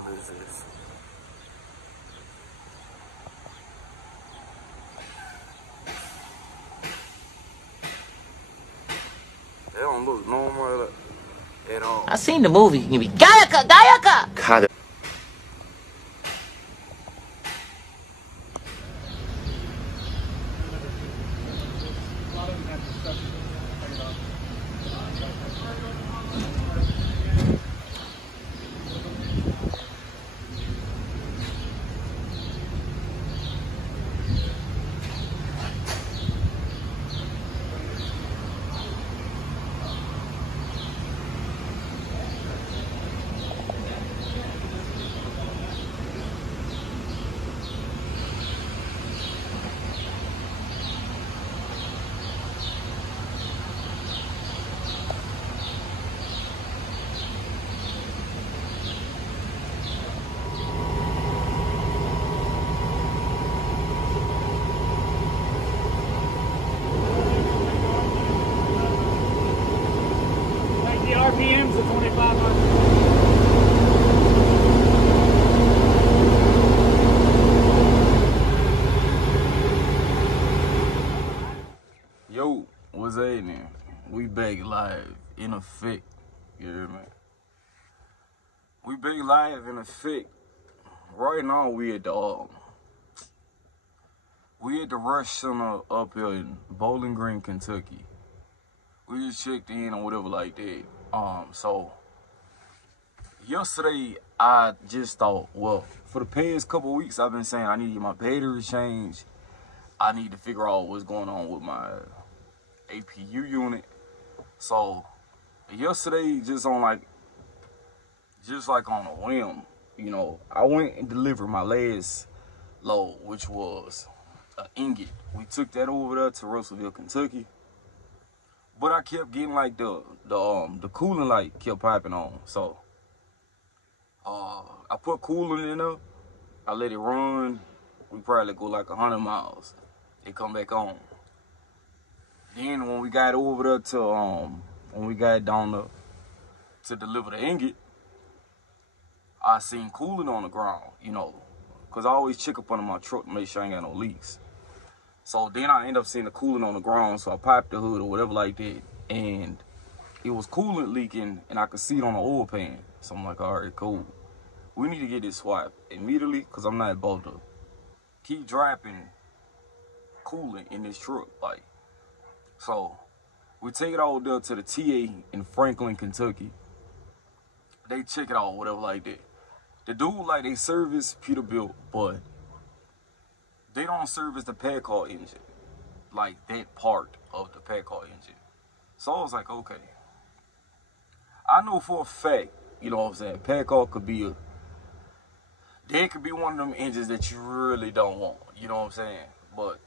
hell is this? They don't look normal at all. I seen the movie. You be Gayaka, Gayaka. RPMs of 2,500. Yo, what's happening? We back live in effect. You hear me? We back live in effect. Right now we at the Rush Center up here in Bowling Green, Kentucky. We just checked in or whatever like that. So yesterday I just thought, well, for the past couple weeks I've been saying I need to get my battery changed. I need to figure out what's going on with my APU unit. So yesterday, just on a whim, you know, I went and delivered my last load, which was an ingot. We took that over there to Russellville, Kentucky. But I kept getting like the coolant light kept piping on. So I put coolant in there. I let it run. We probably go like 100 miles. It come back on. Then when we got over there to when we got down there to deliver the ingot, I seen coolant on the ground, you know, cause I always check up under my truck to make sure I ain't got no leaks. So then I end up seeing the coolant on the ground, so I piped the hood or whatever like that, and it was coolant leaking, and I could see it on the oil pan. So I'm like, all right, cool. We need to get this swapped immediately, cause I'm not about to keep dropping coolant in this truck, like. So we take it all there to the TA in Franklin, Kentucky. They check it out, whatever like that. The dude, like, they service Peterbilt, but they don't service the pad car engine, like that part of the pad car engine. So I was like, okay. I know for a fact, you know what I'm saying, pad car could be they could be one of them engines that you really don't want, you know what I'm saying? But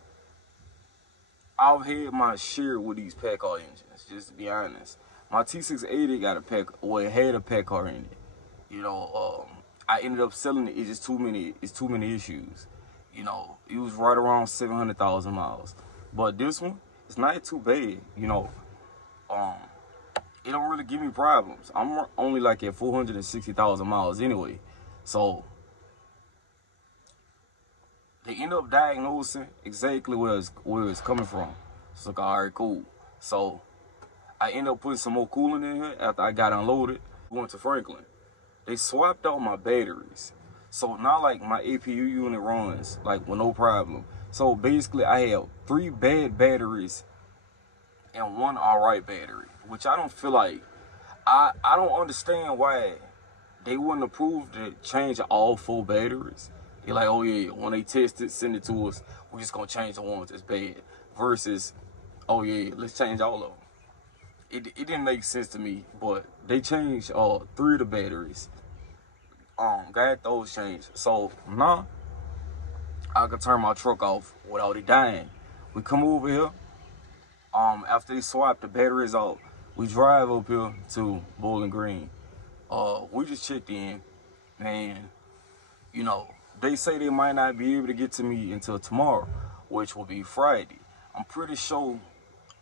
I've had my share with these pad car engines, just to be honest. My T680 got a pad, well, it had a pad car in it. You know, I ended up selling it. It's just too many issues. You know, it was right around 700,000 miles. But this one, it's not too bad. You know, it don't really give me problems. I'm only like at 460,000 miles anyway. So they end up diagnosing exactly where it's coming from. It's like, all right, cool. So I end up putting some more coolant in here after I got unloaded. Went to Franklin. They swapped out my batteries. So now, like, my APU unit runs, like, with no problem. So basically, I have 3 bad batteries and 1 alright battery, which I don't feel like, I don't understand why they wouldn't approve to change all 4 batteries. They're like, oh yeah, when they test it, send it to us, we're just gonna change the ones that's bad. Versus, oh yeah, let's change all of them. It didn't make sense to me, but they changed 3 of the batteries. Got those changed. So now I can turn my truck off without it dying. We come over here. After they swap the batteries out, we drive up here to Bowling Green. We just checked in, and you know, they say they might not be able to get to me until tomorrow, which will be Friday. I'm pretty sure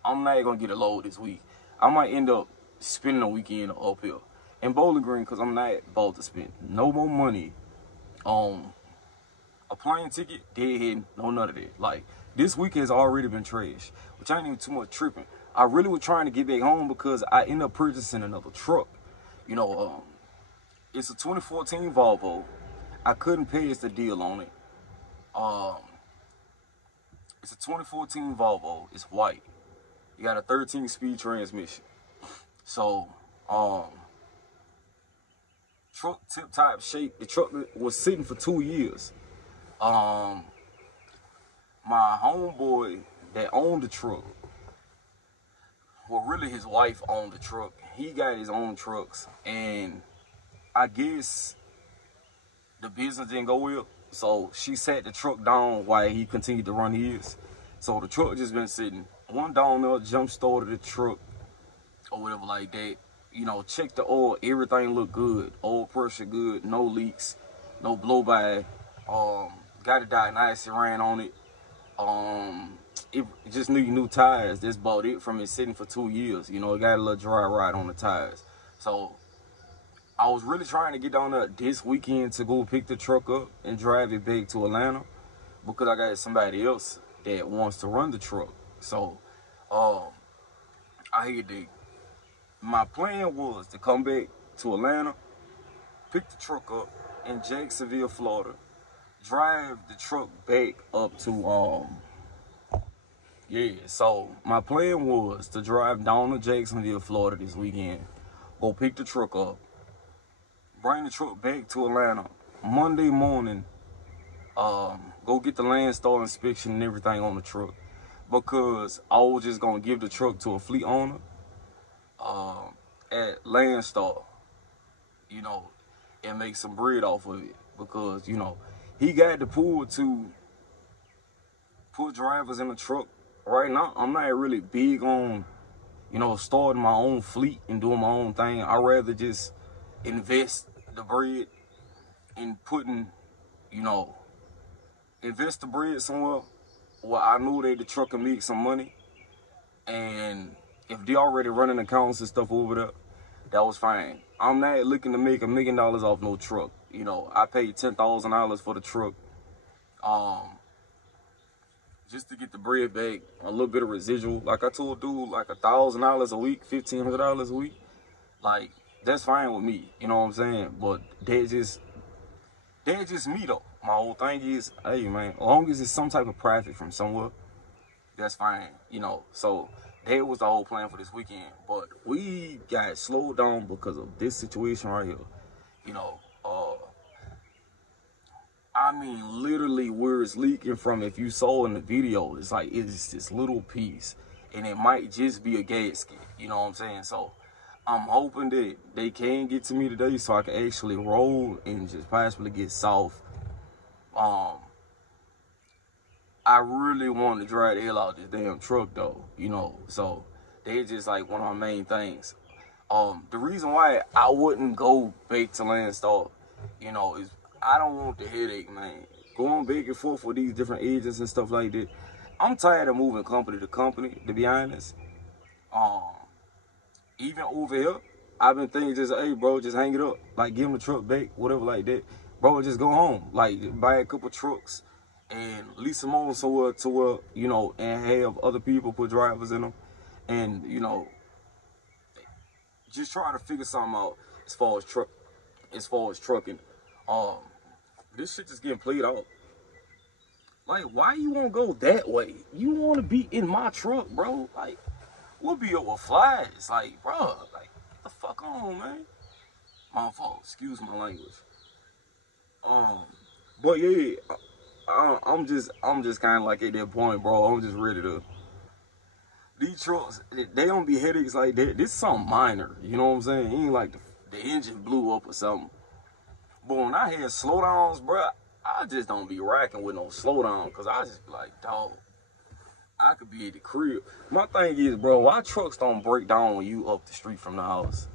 I'm not gonna get a load this week. I might end up spending a weekend up here. in Bowling Green because I'm not about to spend no more money on a plane ticket, deadheading, no none of that. Like, this week has already been trash, which ain't even too much tripping. I really was trying to get back home because I ended up purchasing another truck. You know, it's a 2014 Volvo. I couldn't pass the deal on it. It's a 2014 Volvo. It's white. You got a 13-speed transmission. So, truck tip-top shape. The truck was sitting for 2 years. My homeboy that owned the truck, well, really his wife owned the truck. He got his own trucks, and I guess the business didn't go well. So she sat the truck down while he continued to run his. So the truck just been sitting. One down there, jump started the truck or whatever like that. You know, check the oil, everything looked good. Oil pressure good, no leaks, no blow by. Got a diagnostic ran on it. It just need new tires. That's about it from it sitting for 2 years. You know, it got a little dry rot on the tires. So I was really trying to get down there this weekend to go pick the truck up and drive it back to Atlanta because I got somebody else that wants to run the truck. So my plan was to come back to Atlanta, pick the truck up in Jacksonville, Florida, drive the truck back up to so my plan was to drive down to Jacksonville, Florida this weekend, go pick the truck up, bring the truck back to Atlanta Monday morning, go get the Landstar inspection and everything on the truck, because I was just gonna give the truck to a fleet owner at Landstar, you know, and make some bread off of it, because, you know, he got the pool to put drivers in the truck. Right now, I'm not really big on, you know, starting my own fleet and doing my own thing. I'd rather just invest the bread in putting, you know, invest the bread somewhere where I knew that the truck can make some money. And if they already running accounts and stuff over there, that was fine. I'm not looking to make $1 million off no truck. You know, I paid $10,000 for the truck. Just to get the bread back, a little bit of residual. Like I told dude, like $1,000 a week, $1,500 a week. Like, that's fine with me. You know what I'm saying? But that's just me though. My whole thing is, hey man, as long as it's some type of profit from somewhere, that's fine. You know, so that was the whole plan for this weekend. But we got slowed down because of this situation right here. You know, I mean, literally where it's leaking from, if you saw in the video, it's like, it's this little piece. And it might just be a gasket, you know what I'm saying? So, I'm hoping that they can get to me today so I can actually roll and just possibly get soft. I really want to drive the hell out of this damn truck though, you know? So, they're just like one of my main things. The reason why I wouldn't go back to Landstar, you know, is I don't want the headache, man. Going back and forth with these different agents and stuff like that. I'm tired of moving company to company, to be honest. Even over here, I've been thinking just, hey, bro, just hang it up. Like, give him the truck back, whatever like that. Bro, just go home. Like, buy a couple trucks and lease them on somewhere to where, you know, and have other people put drivers in them. And, you know, just try to figure something out as far as trucking. This shit just getting played out. Like, why you want to go that way? You want to be in my truck, bro. Like, we'll be up with flies. Like, bro, like, get the fuck on, man. My fault. Excuse my language. But yeah, I'm just kind of like at that point, bro. I'm just ready to. These trucks, they don't be headaches like that. This is something minor. You know what I'm saying? It ain't like the engine blew up or something. But when I had slowdowns, bro, I just don't be racking with no slowdown, because I just be like, dog, I could be at the crib. My thing is, bro, why trucks don't break down when you up the street from the house?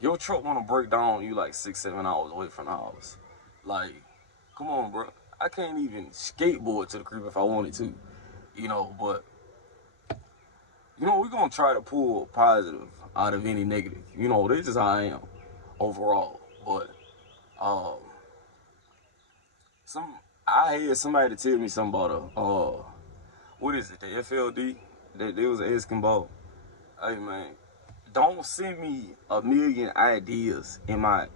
Your truck want to break down when you like 6-7 hours away from the house. Like, come on, bro. I can't even skateboard to the crib if I wanted to, you know, but, you know, we're going to try to pull positive out of any negative. You know, this is how I am. overall. But I had somebody tell me something about what is it, the FLD that they was asking about. Hey man, don't send me a million ideas in my.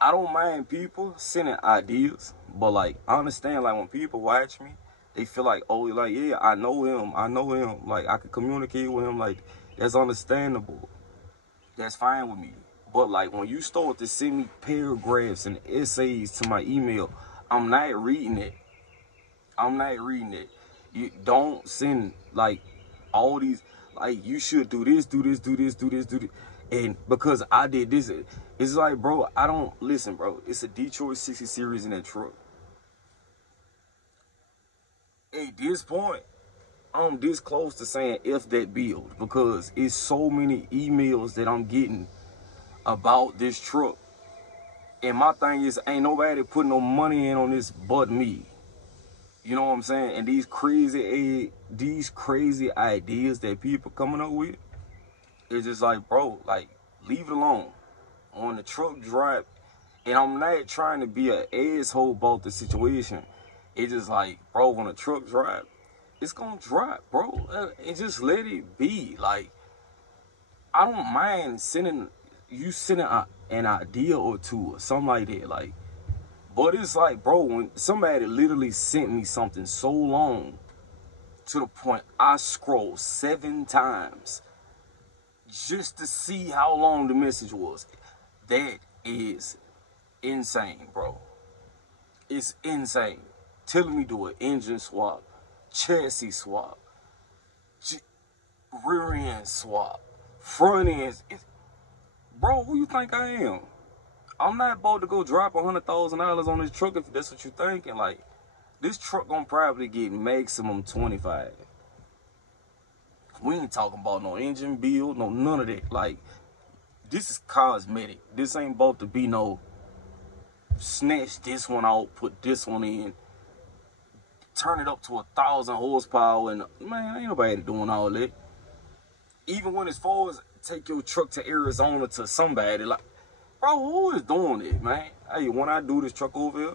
I don't mind people sending ideas, but like I understand like when people watch me, they feel like, oh, like yeah, I know him, like I can communicate with him, like that's understandable, that's fine with me. But like when you start to send me paragraphs and essays to my email, I'm not reading it. You don't send like all these, like you should do this, and because I did this, it's like, bro, I don't listen, bro. It's a Detroit 60 series in that truck. At this point, I'm this close to saying F that build because it's so many emails that I'm getting about this truck. And my thing is, ain't nobody putting no money in on this but me. You know what I'm saying? And these crazy ideas that people coming up with, it's just like, bro, like, leave it alone. On the truck drive, and I'm not trying to be an asshole about the situation. It's just like, bro, when a truck drive, it's gonna drive, bro. And just let it be. Like, I don't mind sending an idea or two or something like that. Like, but it's like, bro, when somebody literally sent me something so long to the point I scrolled 7 times just to see how long the message was. That is insane, bro. It's insane. Telling me do an engine swap, chassis swap, rear end swap, front end. Bro, who you think I am? I'm not about to go drop $100,000 on this truck if that's what you're thinking. Like, this truck gonna probably get maximum 25. We ain't talking about no engine build, no none of that. Like, this is cosmetic. This ain't about to be no snatch this one out, put this one in, turn it up to 1,000 horsepower, and man, ain't nobody doing all that. Even when as far as take your truck to Arizona to somebody, like, bro, who is doing it, man? Hey, when I do this truck over here,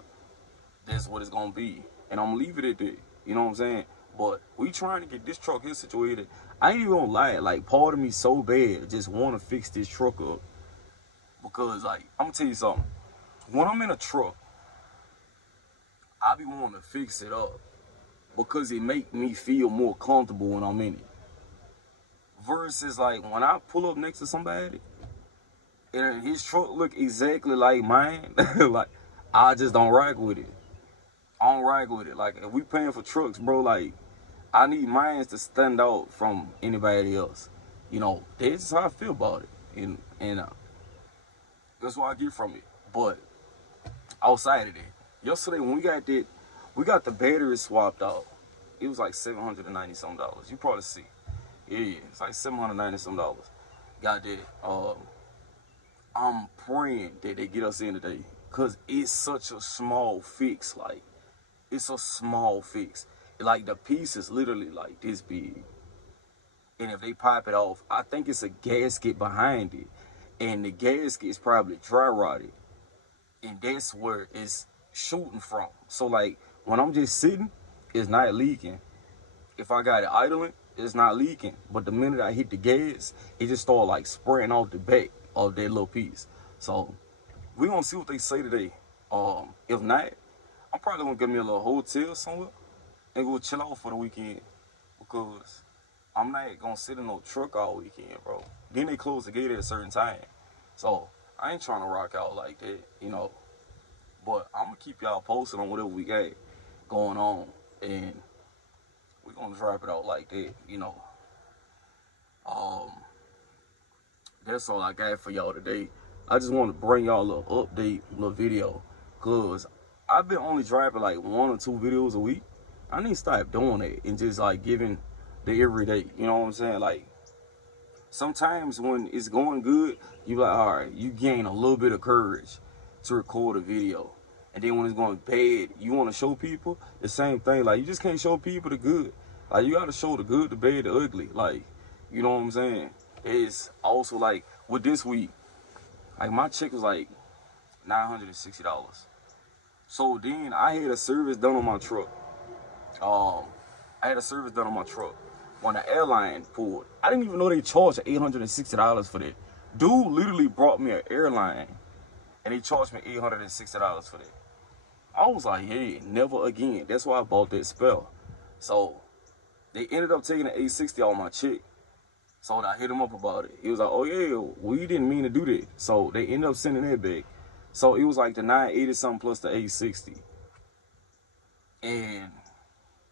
that's what it's gonna be. And I'm gonna leave it at that. You know what I'm saying? But we trying to get this truck here situated. I ain't even gonna lie, like, part of me so bad just wanna fix this truck up. Because, like, I'm gonna tell you something. When I'm in a truck, I be wanting to fix it up. Because it make me feel more comfortable when I'm in it. Versus, like, when I pull up next to somebody, and his truck look exactly like mine, like, I just don't rock with it. I don't rock with it. Like, if we paying for trucks, bro, like, I need mine to stand out from anybody else. You know, that's just how I feel about it. And that's what I get from it. But outside of that, yesterday when we got the battery swapped out. It was like $790 something. You probably see. Yeah, it's like $790 something. Got that. I'm praying that they get us in today. Cause it's such a small fix. Like, it's a small fix. Like, the piece is literally like this big. And if they pop it off, I think it's a gasket behind it. And the gasket is probably dry rotted. And that's where it's shooting from. So, like, when I'm just sitting, it's not leaking. If I got it idling, it's not leaking. But the minute I hit the gas, it just started, like, spraying off the back of that little piece. So, we're going to see what they say today. If not, I'm probably going to get me a little hotel somewhere and go chill out for the weekend. Because I'm not going to sit in no truck all weekend, bro. Then they close the gate at a certain time. So, I ain't trying to rock out like that, you know. But I'm going to keep y'all posted on whatever we got going on. And we're going to drop it out like that, you know. That's all I got for y'all today. I just want to bring y'all a little update, little video. Because I've been only dropping like 1 or 2 videos a week. I need to stop doing that and just like giving the everyday. You know what I'm saying? Like, sometimes when it's going good, you like, all right, you gain a little bit of courage to record a video. And then when it's going bad, you want to show people the same thing. Like, you just can't show people the good. Like, you got to show the good, the bad, the ugly. Like, you know what I'm saying? It's also like with this week, Like my check was like $960. So then I had a service done on my truck. When the airline pulled. I didn't even know they charged $860 for that. Dude literally brought me an airline and he charged me $860 for that. I was like, hey, never again. That's why I bought that spell. So they ended up taking the $860 on my check. So I hit him up about it. He was like, oh yeah, we didn't mean to do that. So they ended up sending that back. So it was like the $980 something plus the $860. And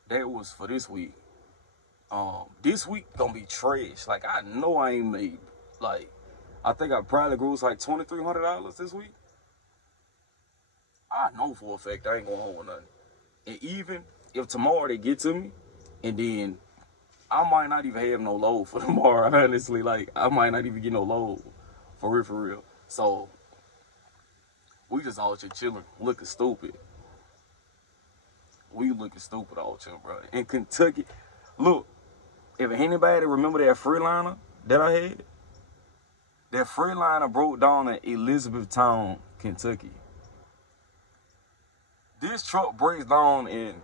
that was for this week. This week gonna be trash. Like I know I ain't made, like, I think I probably grossed like $2,300 this week. I know for a fact I ain't gonna hold nothing. And even if tomorrow they get to me, and then I might not even have no load for tomorrow, honestly. Like, I might not even get no load. For real. So, we just all here chilling, looking stupid. We looking stupid out here, bro. In Kentucky, look, if anybody remember that Freeliner that I had, that Freeliner broke down in Elizabethtown, Kentucky. This truck breaks down and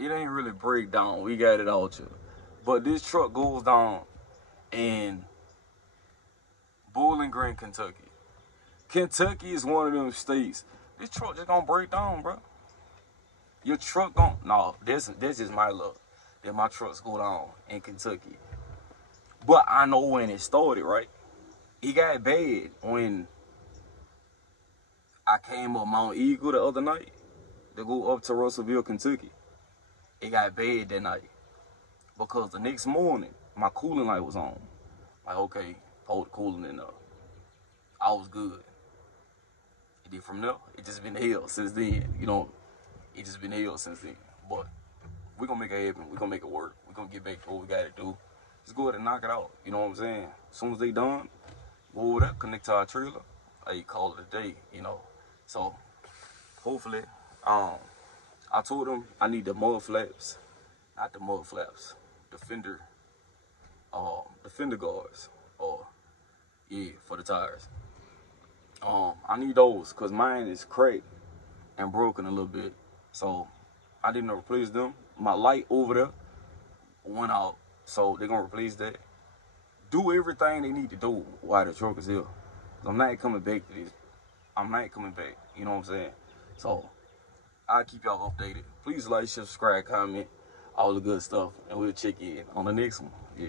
it ain't really break down. We got it out here. But this truck goes down in Bowling Green, Kentucky. Kentucky is one of them states. This truck just gonna break down, bro. Your truck gon' no, this is my luck. That my trucks go down in Kentucky. But I know when it started, right? It got bad when I came up Mount Eagle the other night to go up to Russellville, Kentucky. It got bad that night because the next morning my coolant light was on. Like, okay, pull the coolant in up. I was good. And then from there, it just been hell since then. You know, it just been hell since then. But we're gonna make it happen. We're gonna make it work. We're gonna get back to what we gotta do. Just go ahead and knock it out. You know what I'm saying? As soon as they done, go over there, connect to our trailer. Hey, call it a day, you know. So hopefully, I told them I need the mud flaps, not the mud flaps, the fender guards, or yeah, for the tires. I need those because mine is cracked and broken a little bit. So I didn't replace them. My light over there went out, so they're gonna replace that. Do everything they need to do while the truck is here. I'm not coming back to this. I'm not coming back. You know what I'm saying? So I'll keep y'all updated. Please like, subscribe, comment, all the good stuff, and we'll check in on the next one. Yeah.